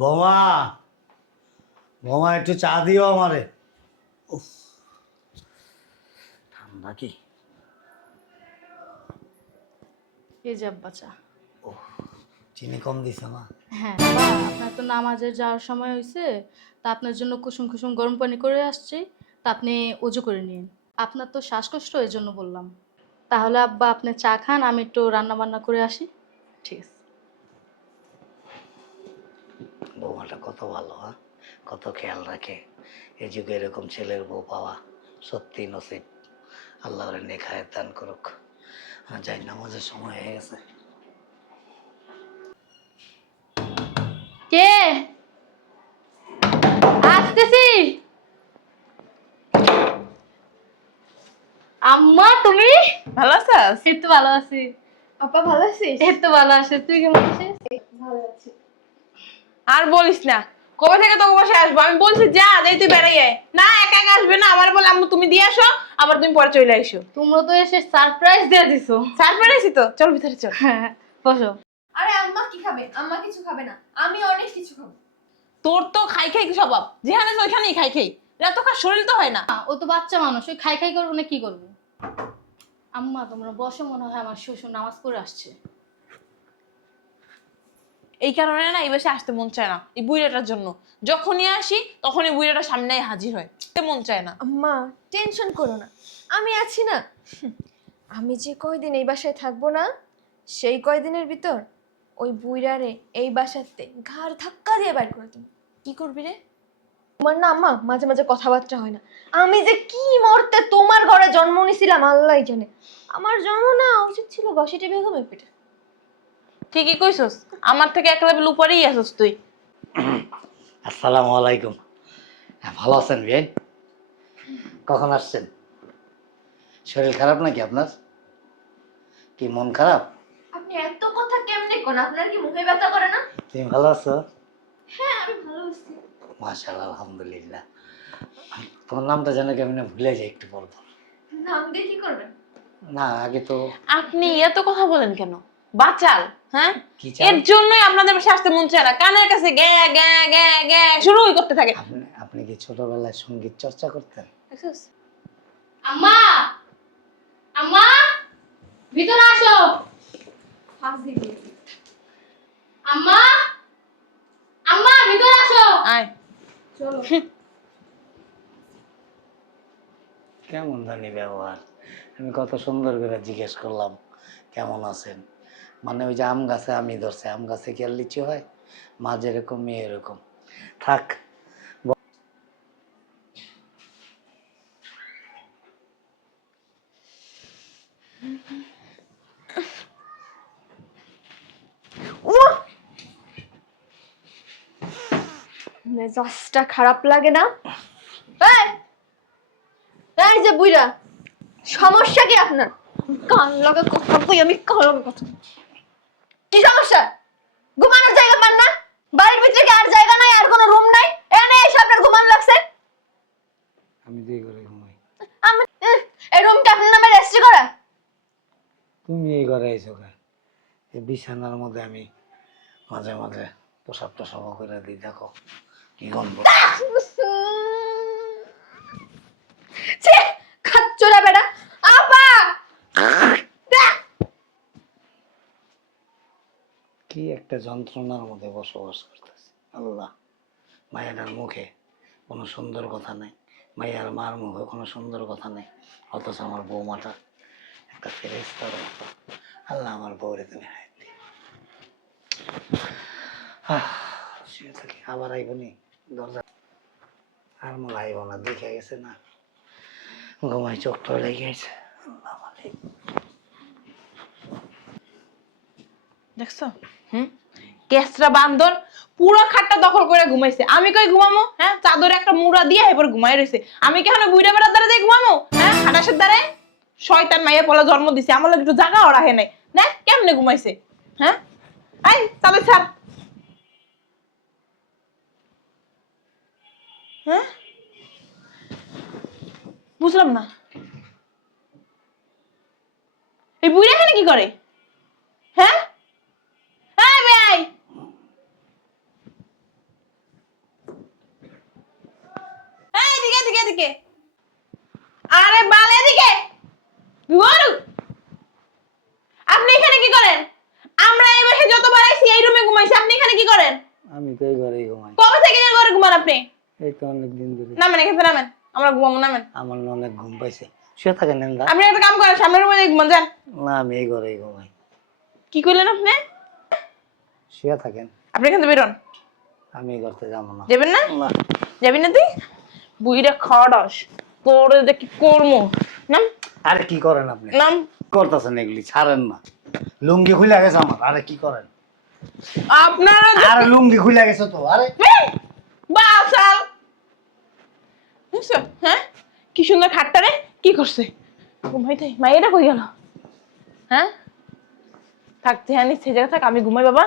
বৌমা, বৌমা একটু চা দিও আমারে। উফ, ঠান্ডা কি? এই যে আব্বা চা। চিনি কম দিছে না? হ্যাঁ বাবা, আপনার তো নামাজে যাওয়ার সময় হয়েছে, তা আপনার জন্য কুসুম কুসুম গরম পানি করে আসছি, তা আপনি অজু করে নিন। আপনার তো শ্বাসকষ্ট, এই জন্য বললাম। তাহলে আব্বা আপনি চা খান, আমি একটু রান্না বান্না করে আসি। ঠিক আছে। বৌমাটা কত ভালো, হ্যাঁ, কত খেয়াল রাখে। এই যুগে এরকম ছেলের বউ পাওয়া সত্যি নসিব। আল্লাহ ওরে নেক হায়াত দান করুক। যাই, নামাজের সময় হয়ে গেছে। কে? আসতেছি। আম্মা তুমি ভালো আছিস? এই তো ভালো আছি। আপা ভালো আছিস? এই তো ভালো আছি, তুই কেমন আছিস? ভালো আছি। আর বলিস না, কবে থেকে তোকে বাসায় আসবো? আমি বলছি যা যাই তুই বেড়াই আয়। না, একা একা আসবে না, আমার বলে আম্মু তুমি দিয়ে আসো, আবার তুমি পরে চলে আইসো। তোমরা তো এসে সারপ্রাইজ দিয়ে দিছো। সারপ্রাইজ তো, চল ভিতরে চল। হ্যাঁ, বসো। আরে আম্মা কি খাবে? আম্মা কিছু খাবে না, আমি অনেক কিছু খাবো। তোর তো খাই খাই কি স্বভাব, যেখানে আছে ওইখানেই খাই খাই। এত কাজ শরীর তো হয় না। ও তো বাচ্চা মানুষ, ওই খাই খাই করবো না কি করবো? আম্মা তোমরা বসো, মনে হয় আমার শ্বশুর নামাজ পড়ে আসছে। এই কারণে না এই বাসায় আসতে মন চায় না, এই বুইড়াটার জন্য। যখনই আসি তখনই বুইড়াটা সামনে হাজির হয়, মন চায় না। আম্মা টেনশন করো না, আমি আছি না। আমি যে কয়দিন এই বাসায় থাকবো না, সেই কয়দিনের ভিতর ওই বুইড়ারে এই বাসাতে ঘাড় ধাক্কা দিয়ে বের করে তুমি। কি করবি রে? তোমার না আম্মা মাঝে মাঝে কথাবার্তা হয় না। আমি যে কি মরতে তোমার ঘরে জন্ম নিয়েছিলাম আল্লাহই জানে। আমার জন্ম না উচিত ছিল বসিটি বেগমের পেটে। ঠিকই কইছস, আমার থেকে এক লেভেল উপরেই আছস তুই। আসসালামু আলাইকুম। হ্যাঁ, ভালো আছেন ভাই? কখন আসছেন? শরীর খারাপ নাকি আপনার? কি মন খারাপ? আপনি এত কথা কেমনে কোন? আপনার কি মুখে ব্যথা করে না? তুমি ভালো আছো? হ্যাঁ আমি ভালো আছি। মাশাআল্লাহ, আলহামদুলিল্লাহ। তোমার নামটা যেন কেমন ভুলে যাই একটু পর পর। নাম দিয়ে কি করবেন? না, আগে তো। আপনি এত কথা বলেন কেন? বাচাল, হ্যাঁ? কি চাল? এর জন্যই আপনাদের বাসায় আসতে মন চায় না, কানের কাছে গ্যা গ্যা গ্যা গ্যা শুরুই করতে থাকে। আপনি আপনি কি ছোটবেলায় সঙ্গীত চর্চা করতেন? দেখছস? আম্মা, আম্মা ভিতরে আসো। ফাজিল। আম্মা, আম্মা ভিতরে আসো। আয়। চলো। কেমন জানি ব্যবহার। আমি কত সুন্দর করে জিজ্ঞেস করলাম কেমন আছেন। মানে ওই যে আম গাছে আমি ধরছে, আম গাছে কি আর লিচু হয়? মা যেরকম মেয়ে এরকম। থাক। মেজাজটা খারাপ লাগে না? এই, এই যে বুইড়া, সমস্যা কি আপনার? কান লাগা কথা কই আমি, কান লাগা কথা। কি সমস্যা? ঘুমানোর জায়গা পান না? বাড়ির ভিতরে কি আর জায়গা নাই, আর কোনো রুম নাই? এনে এসে আপনার ঘুমানো লাগছে? আমি দিয়ে করে ঘুমাই। আমি এই রুমটা আপনার নামে রেজিস্ট্রি করা? তুমি এই ঘরে আইছো কেন? এই বিছানার মধ্যে আমি মাঝে মাঝে প্রসাব টসাব করে দিই, দেখো কি গন্ধ। ছি, খাচ্চরা বেটা। আপা! কি একটা যন্ত্রণার মধ্যে বসবাস করতেছে আল্লাহ। মায়ের মুখে কোনো সুন্দর কথা নেই, মায়ের মার মুখে কোনো সুন্দর কথা নেই, অথচ আমার বৌমাটা একটা ফেরেশতার মতো। আল্লাহ আমার বউরে তুমি হায়াত দিও। শুয়ে থাকি, আবার আইব নি দরজা। আর মনে আইব না, দেখে গেছে না, ঘুমাই চোখটা লেগে গেছে। আল্লাহ মালিক। দেখছো? কেসরা বান্দর পুরো খাটটা দখল করে ঘুমাইছে। আমি কই ঘুমামো? হ্যাঁ, চাদরে একটা মুড়া দিয়ে এরপর ঘুমাই রইছে। আমি কি এখন বুইড়া বেড়ার দ্বারা যাই ঘুমামো? হ্যাঁ, খাটাসের দ্বারা? শয়তান মাইয়া পলা জন্ম দিছে, আমার লাগি একটু জায়গা রাখে নাই। না, কেমনে ঘুমাইছে? হ্যাঁ? এই চাদর ছাড়। হ্যাঁ? বুঝলাম না। এই বুইড়া এখানে কি করে? হ্যাঁ? এই বেয়াই, এদিকে। আরে বাল এদিকে। ঘুমানো। আপনি এখানে কি করেন? আমরা এই বাসায় যতবার আইছি এই রুমে ঘুমাইছি, আপনি এখানে কি করেন? আমি তো এই ঘরেই ঘুমাই। কবে থেকে এই ঘরে ঘুমান আপনি? এই তো অনেক দিন ধরে। নামেন এখানে নামেন, আমরা ঘুমাবো, নামেন। আমার না অনেক ঘুম পাইছে। শুয়ে থাকেন না। আপনি একটা কাম করেন, সামনের রুমে ঘুমান যান। না আমি এই ঘরেই ঘুমাই। কি কইলেন আপনি? শুয়ে থাকেন। আপনি এখান থেকে বেরোন। আমি এই ঘরতে যাবো না। যাবেন না? না। যাবি না তুই? বুইরা খড়স তোরে যে কি করমু। নাম আরে কি করেন আপনি? নাম করতেছেন এগুলি, ছাড়েন না। লুঙ্গি খুলে গেছে আমার। আরে কি করেন? আপনারা আরে লুঙ্গি খুলে গেছে তো। আরে বাসাল বুঝছো? হ্যাঁ কি সুন্দর খাটটা রে, কি করছে? ঘুমাই তাই মাইয়েরা কই গেল? হ্যাঁ থাকতে আনি সে জায়গা থাক, আমি ঘুমাই বাবা,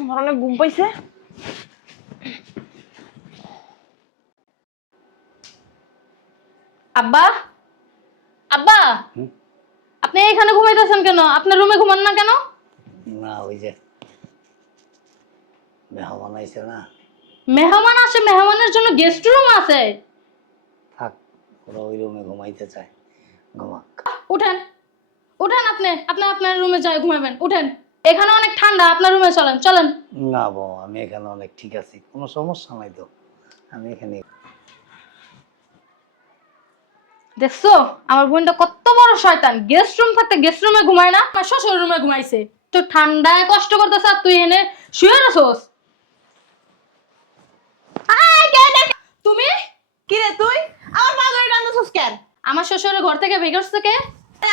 আমার অনেক ঘুম পাইছে। আব্বা, আব্বা, হুম? আপনি এখানে ঘুমাইতেছেন কেন? আপনার রুমে ঘুমান না কেন? না ওই যে মেহমান আইছে না। মেহমান আসে, মেহমানের জন্য গেস্ট রুম আছে। থাক, ওরা ওই রুমে ঘুমাইতে চায়, ঘুমাক। উঠেন, উঠেন, আপনি আপনি আপনার রুমে যাই ঘুমাবেন। উঠেন, এখানে অনেক ঠান্ডা, আপনার রুমে চলেন, চলেন। না বউ, আমি এখানে অনেক ঠিক আছি, কোনো সমস্যা নাই তো। আমি এখানে। দেখছো আমার বোনটা কত বড় শয়তান, গেস্ট রুম থাকতে গেস্ট রুমে ঘুমায় না, আমার শ্বশুর রুমে ঘুমাইছে। তো ঠান্ডায় কষ্ট করতেছ আর তুই এনে শুয়ে রসোস। তুমি কি রে তুই আমার মা ধরে টানছস কেন? আমার শ্বশুরের ঘর থেকে বের করছে কে?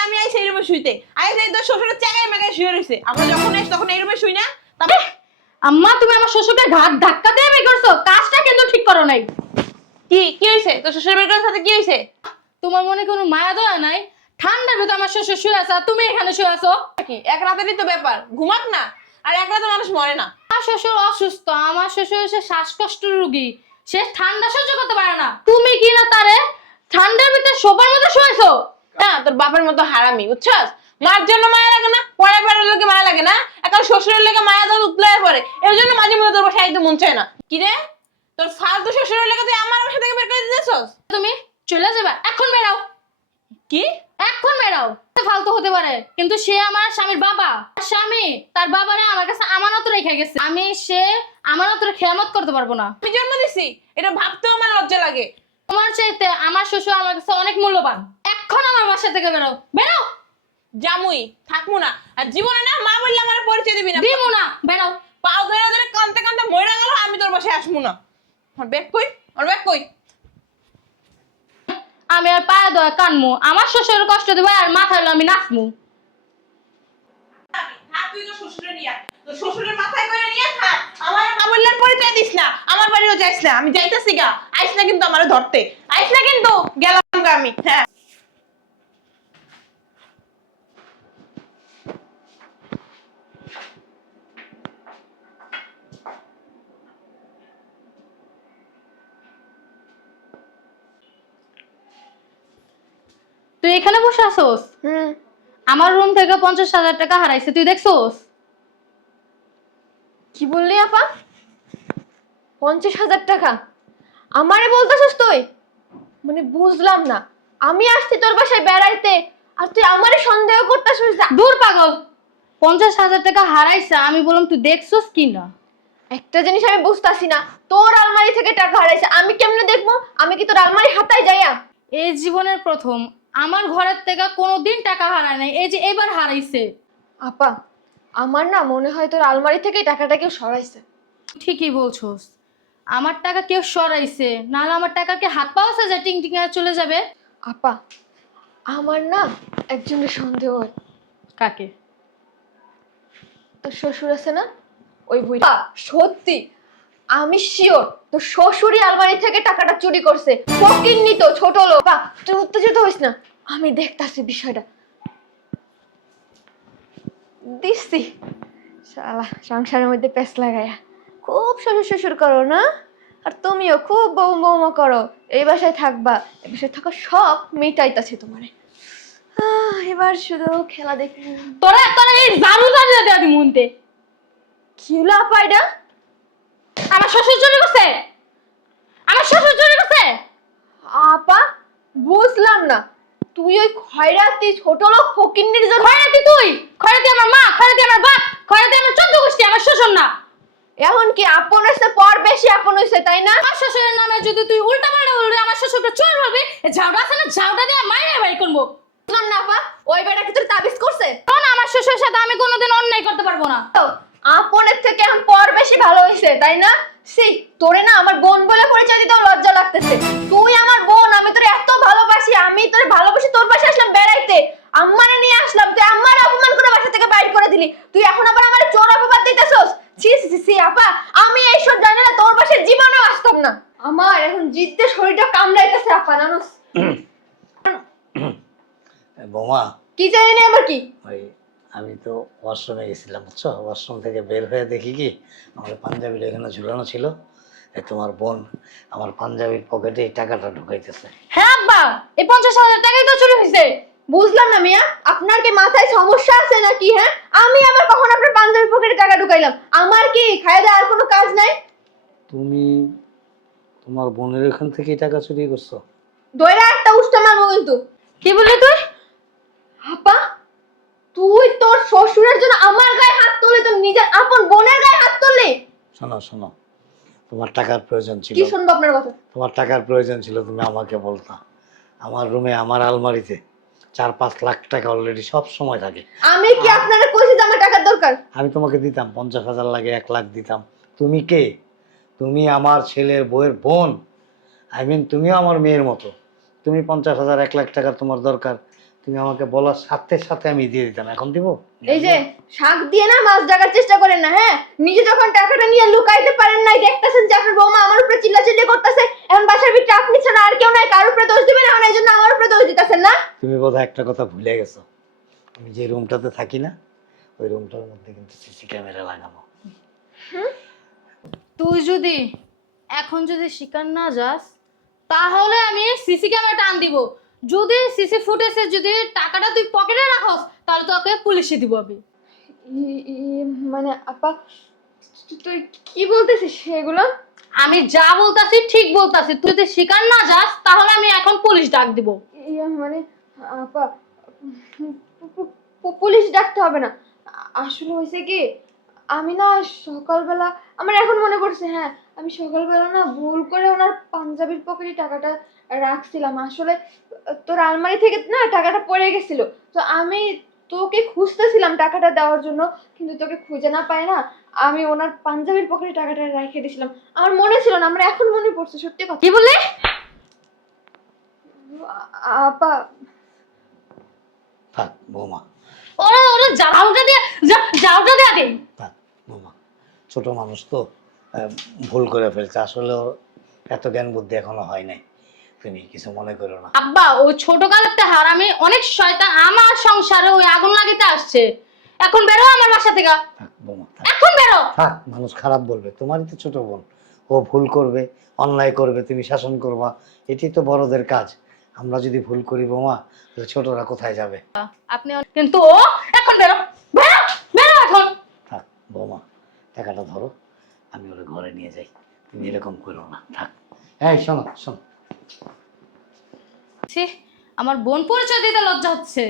আমি আইছি এই রুমে শুইতে, আইছি তোর শ্বশুরের চাগায় মেগায় শুয়ে রইছে। আমরা যখন আইছি তখন এই রুমে শুই না? তবে আম্মা তুমি আমার শ্বশুরকে ঘাট ধাক্কা দিয়ে বের করছো, কাজটা কিন্তু ঠিক করো নাই। কি কি হইছে? তোর শ্বশুর বের সাথে কি হইছে? তোমার মনে কোনো মায়া দয়া নাই? ঠান্ডার ভিতরে আমার শ্বশুর শুয়ে আছে আর তুমি এখানে শুয়ে আছো। কি এক রাতেরই তো ব্যাপার, ঘুমাক না। আর এক রাতে মানুষ মরে না। আমার শ্বশুর অসুস্থ, আমার শ্বশুর হচ্ছে শ্বাসকষ্ট রোগী, সে ঠান্ডা সহ্য করতে পারে না। তুমি কি না তারে ঠান্ডার ভিতরে সোফার মধ্যে শুয়েছো? না তোর বাপের মতো হারামি, বুঝছস? মার জন্য মায়া লাগে না, পরের বাড়ির লোকে মায়া লাগে না, এখন শ্বশুরের লোকে মায়া তো উতলায় পড়ে। এর জন্য মাঝে মধ্যে তোর বাসায় একদম মন চায় না। কি রে তোর ফালতু শ্বশুরের লোকে তুই আমার বাসা থেকে বের করে দিতেছস? তুমি চলে যাবে, এখন বেরাও। কি এখন বেরাও। ফালতু হতে পারে কিন্তু সে আমার স্বামীর বাবা। স্বামী তার বাবারে আমার কাছে আমানত রেখে গেছে, আমি সে আমানতের খেয়ামত করতে পারবো না। আমি জন্ম দিছি, এটা ভাবতেও আমার লজ্জা লাগে। তোমার চাইতে আমার শ্বশুর আমার কাছে অনেক মূল্যবান। এখন আমার বাসা থেকে বেরাও, বেরাও। জামুই থাকবো না, আর জীবনে না মা বললে আমার পরিচয় দিবি না। দিমু না, বেরাও। পাও ধরে ধরে কানতে কানতে মরে গেল, আমি তোর বাসায় আসবো না। আর ব্যাগ কই? আর ব্যাগ কই? আমি আর পায়ে দয়া কানমু, আমার শ্বশুরের কষ্ট দিব আর মাথায় আমি নাচমু। থাক তুই তো শ্বশুরে নিয়া, তোর শ্বশুরের মাথায় করে নিয়ে থাক। আমার মা বললে পরিচয় দিস না, আমার বাড়িও যাইস না। আমি যাইতাছি গা, আইস না কিন্তু আমারে ধরতে, আইস না কিন্তু, গেলাম গা আমি। হ্যাঁ তুই এখানে বসে আসোস? আমার রুম থেকে 50,000 টাকা হারাইছে, তুই দেখছোস? কি বললি আপা? 50,000 টাকা আমারে বলতেছিস তুই? মানে বুঝলাম না, আমি আসছি তোর বাসায় বেড়াইতে আর তুই আমারে সন্দেহ করতেছিস? দূর পাগল, 50,000 টাকা হারাইছে, আমি বললাম তুই দেখছোস কি না। একটা জিনিস আমি বুঝতাছি না, তোর আলমারি থেকে টাকা হারাইছে আমি কেমনে দেখবো? আমি কি তোর আলমারি হাতায় যাইয়া? এই জীবনের প্রথম আমার ঘরের থেকে কোনোদিন টাকা হারায় নাই, এই যে এবার হারাইছে। আপা আমার না মনে হয় তোর আলমারি থেকে টাকাটা কেউ সরাইছে। ঠিকই বলছোস, আমার টাকা কেউ সরাইছে, নাহলে আমার টাকাকে হাত পাওয়া আছে যে টিং টিং চলে যাবে। আপা আমার না একজনের সন্দেহ হয়। কাকে? তোর শ্বশুর আছে না, ওই বুইড়া। সত্যি আমি শিওর তোর শ্বশুরই আলমারি থেকে টাকাটা চুরি করছে। ফকিন্নি তো, ছোট লোক। আপা তুই উত্তেজিত হইস না, আমি দেখতাছি বিষয়টা। দিচ্ছি শালা সংসারের মধ্যে পেঁচ লাগায়া। খুব শ্বশুর শ্বশুর করো না, আর তুমিও খুব বউ বৌমা করো। এই বাসায় থাকবা, এই বাসায় থাকা সব মেটাইতাছে তোমারে। এবার শুধু খেলা দেখি। তোরা তোরা এই জারু জারু দেয়া দি মুনতে। কি হলো আপা এটা? আমার শ্বশুর চলে গেছে, আমার শ্বশুর চলে গেছে। বুঝলাম না, তুই ওই খয়রাতি ছোট লোক ফকিন্নির জন্য খয়রাতি তুই, খয়রাতি আমার মা, খয়রাতি আমার বাপ, খয়রাতি আমার 14 গোষ্ঠী, আমার শ্বশুর না। এখন কি আপন হয়েছে পর বেশি আপন হয়েছে, তাই না? আমার শ্বশুরের নামে যদি তুই উল্টা পাল্টা বলবি, আমার শ্বশুরকে চোর বলবি, ঝাউটা আছে না, ঝাউটা দিয়ে মাইরে বাড়ি করবো। বুঝলাম না আপা, ওই বেটা কি তোর তাবিজ করছে? শোন, আমার শ্বশুরের সাথে আমি কোনোদিন অন্যায় করতে পারবো না। তো আপনের থেকে এখন পর বেশি ভালো হয়েছে, তাই না? সেই তোরে না আমার বোন বলে পরিচয় দিতেও লজ্জা লাগতেছে। তুই আমার বোন, আমি তোরে এত ভালোবাসি, আমি তোরে ভালোবাসি, তোর পাশে আসলাম বেড়াইতে, আম্মারে নিয়ে আসলাম, তুই আম্মারে অপমান করে বাসা থেকে বাইর করে দিলি। তুই এখন আবার আমার চোর অপবাদ দিতেছস। ছি ছি ছি আপা, আমি এইসব জানি না, তোর পাশে জীবনেও আসতাম না। আমার এখন জিদ্দে শরীরটা কামড়াইতেছে আপা, জানোস? বোমা, কি জানি না আবার কি? ওই আমি তো ওয়াশরুমে গেছিলাম, বুঝছো? ওয়াশরুম থেকে বের হয়ে দেখি কি আমার পাঞ্জাবিটা এখানে ঝুলানো ছিল। তোমার বোন আমার পাঞ্জাবির পকেটে এই টাকাটা ঢুকাইতেছে। হ্যাঁ আব্বা, এই 50,000 টাকাই তো চুরি হয়েছে। বুঝলাম না মিয়া, আপনার কি মাথায় সমস্যা আছে নাকি? হ্যাঁ, আমি আবার কখন আপনার পাঞ্জাবির পকেটে টাকা ঢুকাইলাম? আমার কি খায় দেয় আর কোনো কাজ নাই? তুমি তোমার বোনের এখান থেকে টাকা চুরি করছো? দইরা একটা উষ্টা মারবো কিন্তু। কি বললি তুই? আপা, তুই তোর শ্বশুরের জন্য আমার গায়ে হাত তুললি, তোর নিজের আপন বোনের গায়ে হাত তুললি? শোনো শোনো, তোমার টাকার প্রয়োজন ছিল, কি শুনবো আপনার কথা? তোমার টাকার প্রয়োজন ছিল, তুমি আমাকে বলতা। আমার রুমে আমার আলমারিতে 4-5 লাখ টাকা অলরেডি সব সময় থাকে। আমি কি আপনারে কইছি যে আমার টাকার দরকার? আমি তোমাকে দিতাম, 50,000 লাগে 1 লাখ দিতাম। তুমি কে? তুমি আমার ছেলের বউয়ের বোন। তুমিও আমার মেয়ের মতো। তুমি 50,000 1 লাখ টাকা তোমার দরকার, তুমি আমাকে বলার সাথে সাথে আমি দিয়ে দিতাম। এখন দিব? এই যে শাক দিয়ে না মাছ ডাকার চেষ্টা করেন না। হ্যাঁ, নিজে যখন টাকাটা নিয়ে লুকাইতে পারেন নাই, দেখতেছেন যে আপনার বৌমা আমার উপরে চিল্লাচিল্লি করতেছে, এখন বাসার ভিতরে আপনি ছাড়া আর কেউ নাই, কার উপরে দোষ দিবেন, এখন এই জন্য আমার উপরে দোষ দিতেছেন না? তুমি বোধহয় একটা কথা ভুলে গেছো, আমি যে রুমটাতে থাকি না, ওই রুমটার মধ্যে কিন্তু সিসি ক্যামেরা লাগানো। তুই যদি এখন স্বীকার না যাস, তাহলে আমি সিসি ক্যামেরা টান দিব। যদি সিসি ফুটেজে যদি টাকাটা তুই পকেটে রাখস, তাহলে তোকে পুলিশে দিব আমি। মানে আপা, তুই কি বলতেছিস সেগুলো? আমি যা বলতাছি ঠিক বলতাছি। তুই যদি স্বীকার না যাস, তাহলে আমি এখন পুলিশ ডাক দিব। মানে আপা, পুলিশ ডাকতে হবে না। আসলে হয়েছে কি, আমি না সকালবেলা, আমার এখন মনে পড়ছে, হ্যাঁ আমি সকালবেলা না ভুল করে ওনার পাঞ্জাবির পকেটে টাকাটা রাখছিলাম। আসলে তোর আলমারি থেকে না টাকাটা পড়ে গেছিল, তো আমি তোকে খুঁজতেছিলাম টাকাটা দেওয়ার জন্য, কিন্তু তোকে খুঁজে না পাই না, আমি ওনার পাঞ্জাবির পকেটে টাকাটা রেখে দিয়েছিলাম। আমার মনে ছিল না, আমার এখন মনে পড়ছে, সত্যি কথা। কি বললি? আপা, থাক বৌমা, ওরা ওরা জাউটা দিয়ে জাউটা দিয়ে দে। থাক বৌমা, ছোট মানুষ তো, ভুল করে ফেলছে। আসলে ওর এত জ্ঞান বুদ্ধি এখনো হয় নাই, তুমি কিছু মনে করো না। আব্বা, ও ছোট কালেরটা হারামি অনেক শয়তান, আমার সংসারে ওই আগুন লাগাতে আসছে। এখন বেরো আমার বাসা থেকে, থাক বৌমা, থাক এখন বেরো। থাক, মানুষ খারাপ বলবে, তোমারই তো ছোট বোন, ও ভুল করবে, অন্যায় করবে, তুমি শাসন করবা, এটি তো বড়দের কাজ। আমরা যদি ভুল করি বৌমা, তাহলে ছোটরা কোথায় যাবে? আপনি কিন্তু ও এখন বেরো, বেরো, বেরো এখন। থাক বৌমা, টাকাটা ধরো, আমি ওর ঘরে নিয়ে যাই, তুমি এরকম করো না। থাক, হ্যাঁ শোনো শোনো, ছি, আমার বোন পরিচয় দিতে লজ্জা হচ্ছে।